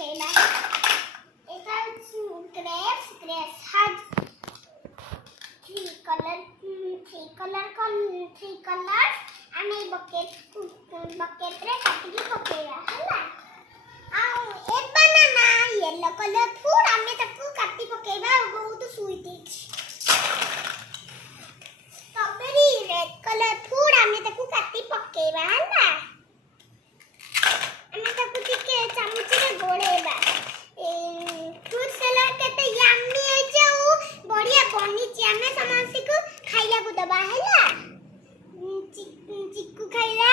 पकेला Etah grapes has three colors and a bucket रे काटिकी पकेला हला आ ए बनाना yellow colour food आमे ताकू काटी पकेबा बहुत sweet strawberry red colour food आमे ताकू काटी पकेबा हला आमे ताकू टिके चामच रे गोळेबा फ्रूट सलाड केते यम्मी है जे बढ़िया बनी छी आमे समस्त को खाइला को दबा हैला चिक्कू खाइला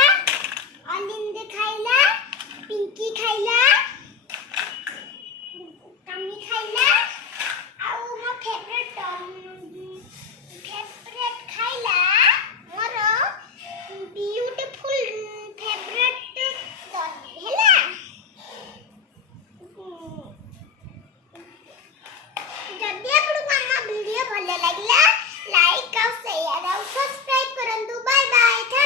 अलिंद खाइला पिंकी खाइला कामी खाइला आ मो फेवरेट खाइला मोर ब्यूटीफुल फेवरेट हैला जदि आपको हम वीडियो भले लागला लाइक और शेयर और सब्सक्राइब करंतु बाय बाय।